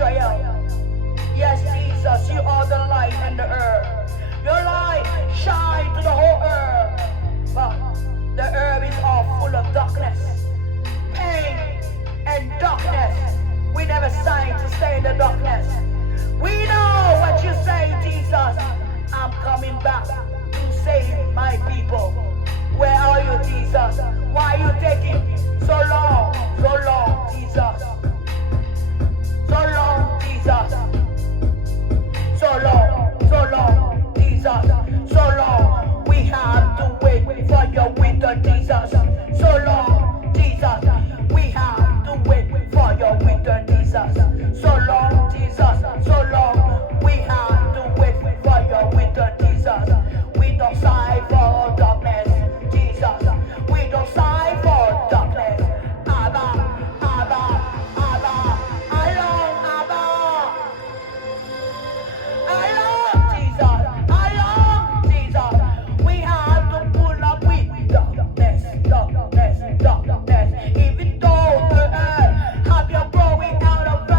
Israel. Yes, Jesus, you are the light and the earth. Your light shine to the whole earth. But the earth is all full of darkness, pain, and darkness. We never signed to stay in the darkness. We know what you say, Jesus. I'm coming back to save my people. Where are you, Jesus? Why are you taking so long? So long, Jesus. So long, Jesus. So long, Jesus. So long. We have to wait for your winter, Jesus. So long, Jesus. We have to wait for your winter, Jesus. So long, Jesus. So long. We have to wait for your winter, Jesus. We don't sigh for darkness, Jesus. We don't sigh for darkness. Abba, Abba, Abba. Along, Abba. Along, Jesus. Along, Jesus. We have to pull up with darkness, darkness, darkness. Even though the earth have you growing out of the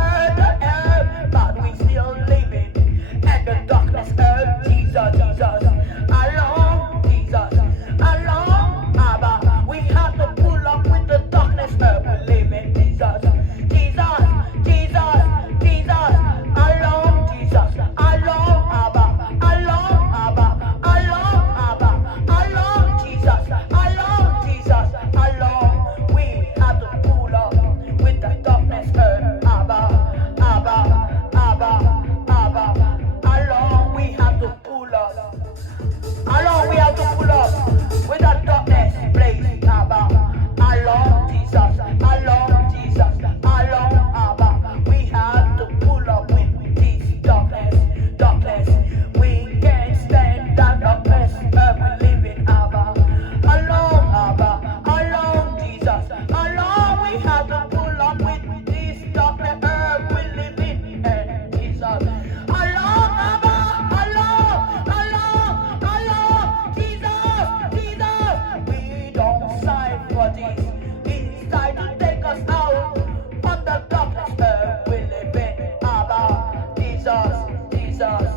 earth, but we still living in the darkness earth, Jesus, Jesus. Along, Jesus. Along, Abba. We have to pull up with the darkness earth we live in, Jesus. Jesus, Jesus, Jesus. Along, Jesus. Along, Abba. Along, Abba. Along, Abba. Along, Jesus. Along, Jesus. Along. We have to pull up with the darkness earth, Abba. Abba. Abba. Abba. Along, we have to pull up. Along, we have to pull up with the darkness blaze, Abba. Along, Jesus. Along, Jesus. Along, Abba. We have to pull up with this darkness, darkness. We can't stand that darkness we live in, Abba. Along, Abba. Along, Jesus. Along, we have to pull up with this darkness we live in, Jesus. Along, Abba. Along, along, along, Jesus, Jesus. We don't sign for this. It's time to take us out from the darkness we live in, Abba. Jesus, Jesus.